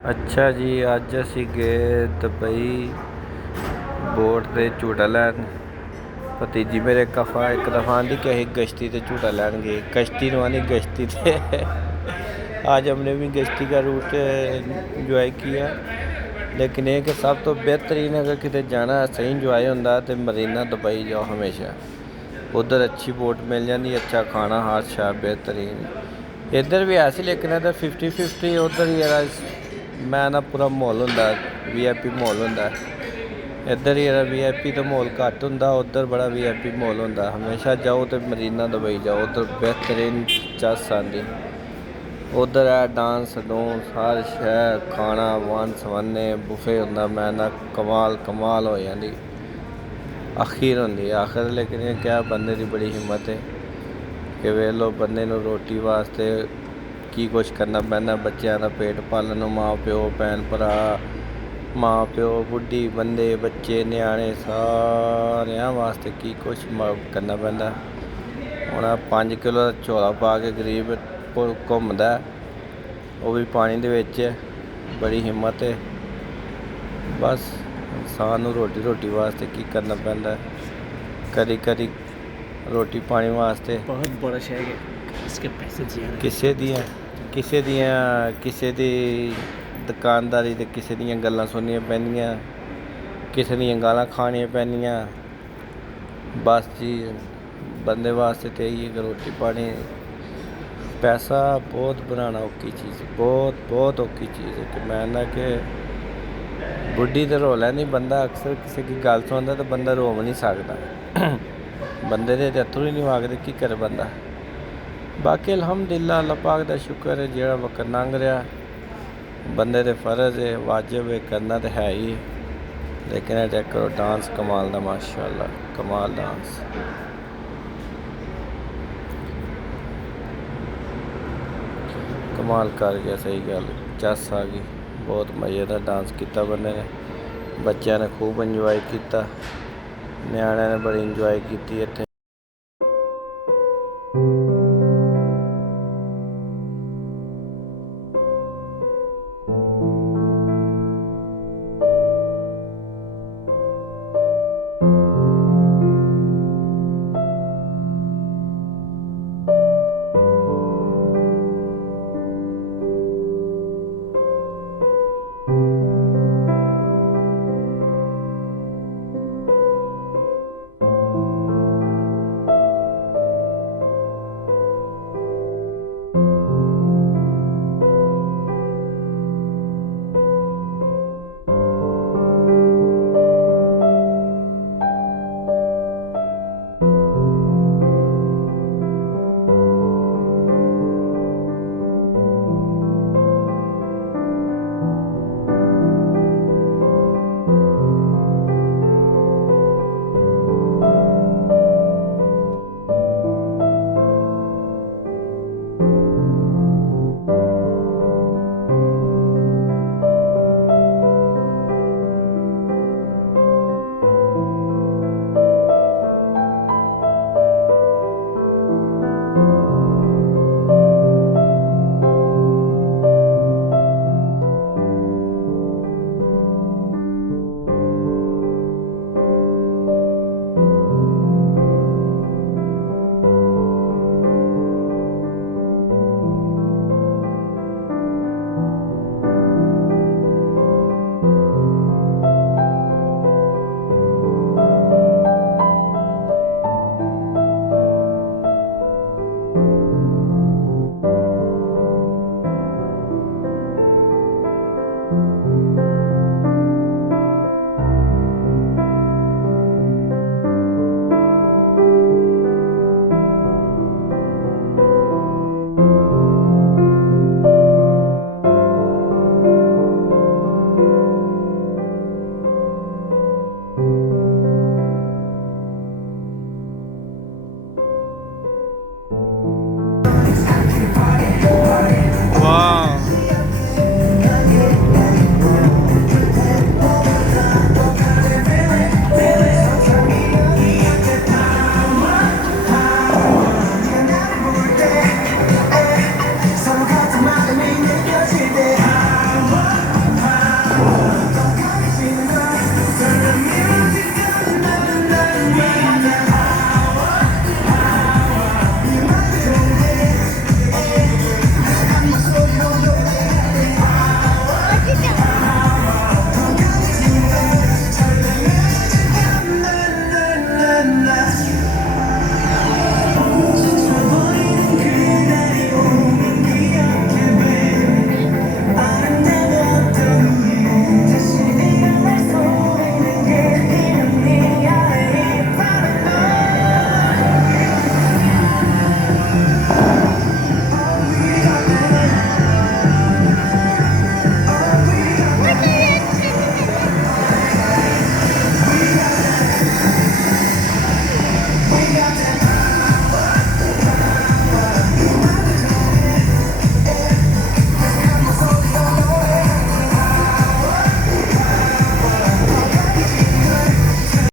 ਅੱਛਾ ਜੀ, ਅੱਜ ਅਸੀਂ ਗਏ ਦੁਬਈ ਬੋਟ 'ਤੇ ਝੂਟਾ ਲੈਣ। ਭਤੀਜੀ ਮੇਰੇ ਇੱਕ ਦਫਾ ਆਂਦੀ कि ਅਸੀਂ गश्ती से झूटा ਲੈਣ गए, कश्ती नहीं गश्ती थे। आज हमने भी गश्ती का रूट इंजॉय किया, लेकिन ये कि सब तो बेहतरीन अगर किते जाना सही इंजॉय होंदा तो मरीना दुबई जाओ हमेशा। उधर अच्छी बोट मिल जाती, अच्छा खाना हर शा बेहतरीन। इधर भी ऐसी लेकिन इधर 50-50 उधर ही यार मैं ना पूरा माहौल होंदा VIP माहौल होंदा। इधर यार VIP तो माहौल घट्ट होंदा, उधर बड़ा VIP माहौल होंदा। हमेशा जाओ तो मरीना दुबई जाओ, उधर बेहतरीन चस आंदी। उधर है डांस डूंस हर शह, खाना वन सवन्ने बुफे होंदा। मैं ना कमाल हो जाती आखिर होंदी आखिर। लेकिन ये क्या बंदे की बड़ी हिम्मत है कि वे लो बंदे नूं रोटी वास्ते की कुछ करना पैंदा। बच्चों का पेट पालन, माँ प्यो भैन भरा, माँ प्यो बुढ़ी बंदे बच्चे न्याणे सारिਆਂ वास्ते की कुछ करना पैंदा। ਹੁਣ 5 किलो ਦਾ ਝੋਲਾ ਪਾ ਕੇ ਗਰੀਬ ਘੁੰਮਦਾ, ਉਹ ਵੀ ਪਾਣੀ ਦੇ ਵਿੱਚ। ਬੜੀ ਹਿੰਮਤ ਹੈ। ਬਸ ਇਨਸਾਨ ਨੂੰ ਰੋਟੀ ਵਾਸਤੇ ਕੀ ਕਰਨਾ ਪੈਂਦਾ, ਕਦੀ ਰੋਟੀ ਪਾਣੀ ਵਾਸਤੇ। ਬਹੁਤ ਬੜਾ ਸ਼ਹਿਰ ਹੈ, ਇਸਕੇ ਪੈਸੇ ਜ਼ਿਆਦਾ। ਕਿਸੇ ਦੀ ਦੁਕਾਨਦਾਰੀ ਤੇ ਕਿਸੇ ਦੀਆਂ ਗੱਲਾਂ ਸੁਣਨੀਆਂ ਪੈਂਦੀਆਂ, ਕਿਸੇ ਦੀਆਂ ਗਾਲਾਂ ਖਾਣੀਆਂ ਪੈਂਦੀਆਂ। ਬਸ ਜੀ ਬੰਦੇ ਵਾਸਤੇ ਤਾਂ ਇਹੀ ਹੈ ਕਿ ਰੋਟੀ ਪਾਣੀ। ਪੈਸਾ ਬਹੁਤ ਬਣਾਉਣਾ ਔਖੀ ਚੀਜ਼, ਬਹੁਤ ਔਖੀ ਚੀਜ਼ ਹੈ। ਕਿ ਮੈਂ ਨਾ ਕਿ ਬੁੱਢੀ ਤੇ ਰੋ ਲੈਂਦੀ ਬੰਦਾ, ਅਕਸਰ ਕਿਸੇ ਦੀ ਗੱਲ ਸੁਣਦਾ ਤਾਂ ਬੰਦਾ ਰੋ ਵੀ ਨਹੀਂ ਸਕਦਾ। ਬੰਦੇ ਦੇ ਅੱਥਰੂ ਹੀ ਨਹੀਂ ਵਗਦੇ, ਕੀ ਕਰੇ ਬੰਦਾ। ਬਾਕੀ ਅਲਹਮਦੁਲਿਲਾ ਅੱਲਾਹ ਪਾਕ ਦਾ ਸ਼ੁਕਰ ਹੈ, ਜਿਹੜਾ ਵਕਤ ਲੰਘ ਰਿਹਾ। ਬੰਦੇ ਦੇ ਫਰਜ਼ ਹੈ, ਵਾਜਬ ਹੈ, ਕਰਨਾ ਤਾਂ ਹੈ ਹੀ। ਲੇਕਿਨ ਇਹ ਚੈੱਕ ਕਰੋ ਡਾਂਸ ਕਮਾਲ ਦਾ, ਮਾਸ਼ਾਅੱਲਾ ਕਮਾਲ ਡਾਂਸ। ਕਮਾਲ ਕਰ ਗਿਆ, ਸਹੀ ਗੱਲ, ਚੱਸ ਆ ਗਈ। ਬਹੁਤ ਮਜ਼ੇ ਦਾ ਡਾਂਸ ਕੀਤਾ ਬੰਦੇ ਨੇ। ਬੱਚਿਆਂ ਨੇ ਖੂਬ ਇੰਜੋਏ ਕੀਤਾ, ਨਿਆਣਿਆਂ ਨੇ ਬੜੀ ਇੰਜੋਏ ਕੀਤੀ ਇੱਥੇ।